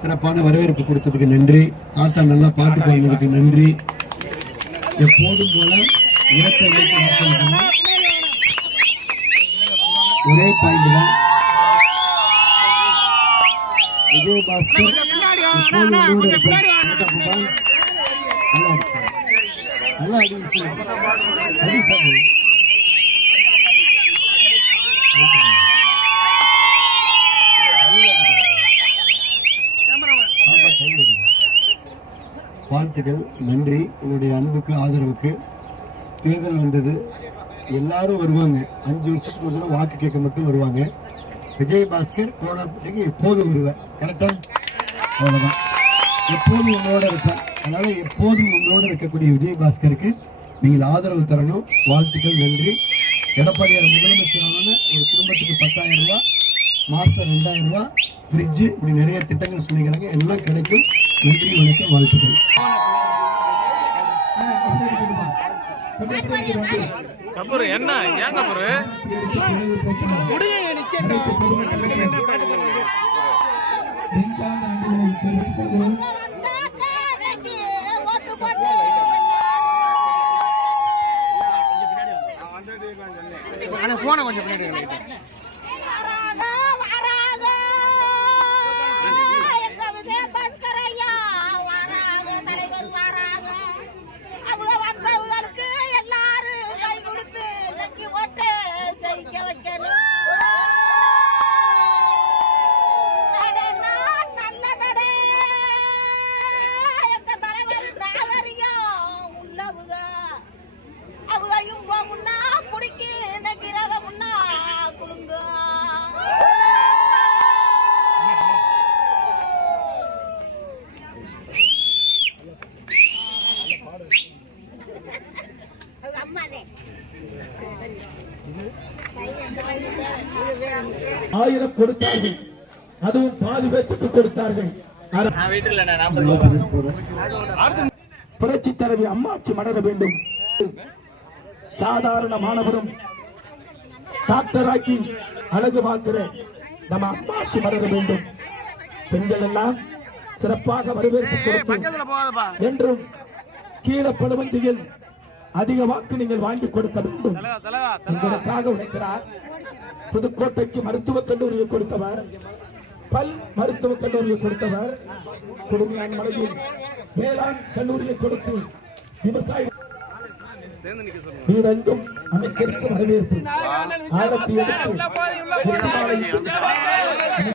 சிறப்பான வரவேற்பு கொடுத்ததுக்கு நன்றி. ஆத்தா நல்லா பாட்டு பாடினதுக்கு நன்றி. எப்போதும் போல இரட்டை ஒரே பாயிண்ட் தான். விஜயபாஸ்கர் நல்லா அடி சார். வாழ்த்துக்கள், நன்றி. உங்களுடைய அன்புக்கு ஆதரவுக்கு. தேர்தல் வந்தது, எல்லாரும் வருவாங்க. 5 வருஷத்துக்கு ஒரு தடவை வாக்கு கேட்க மட்டும் வருவாங்க. விஜயபாஸ்கர் கோணப்பட்டிக்கு எப்போதும் வருவேன். கரெக்டா? அவ்வளோதான். எப்போதும் உங்களோட இருப்பேன். அதனால எப்போதும் உங்களோட இருக்கக்கூடிய விஜயபாஸ்கருக்கு நீங்கள் ஆதரவு தரணும். வாழ்த்துக்கள், நன்றி. எடப்பாடியார் முதலமைச்சர் ஆன ஒரு குடும்பத்துக்கு 10,000 ரூபா, மாதம் 2,000 ரூபா, ஃப்ரிட்ஜு, இப்படி நிறைய திட்டங்கள் சொல்லிக்கிறாங்க. எல்லாம் கிடைக்கும். நன்றி, வணக்கம், வாழ்த்துக்கள். என்ன ஏன் போன கொஞ்சம் பின்னாடி ஆயிரம் கொடுத்தார்கள், அதுவும் பாதி பேத்துக்கு கொடுத்தார்கள். புரட்சி தலைவி அம்மாட்சி மலர வேண்டும். சாதாரண மாணவரும் டாக்டராக்கி அழகு பார்க்கிற நம்ம அம்மாட்சி மலர வேண்டும். பெண்கள் எல்லாம் சிறப்பாக வரவேற்பு கொடுத்து என்றும் கீழப்படுவஞ்சியில் அதிக வாக்கு நீங்கள் வாங்கி கொடுக்க வேண்டும். உங்களுக்காக உழைக்கிறார். புதுக்கோட்டைக்கு மருத்துவக் கல்லூரியை கொடுத்தவர், பல் மருத்துவக் கல்லூரியை கொடுத்தவர், கொடுமையான மலையில் வேளாண் கல்லூரியை கொடுத்து விவசாய வீரெங்கும் அமைச்சருக்கு வரவேற்பு ஆழத்தி எடுத்து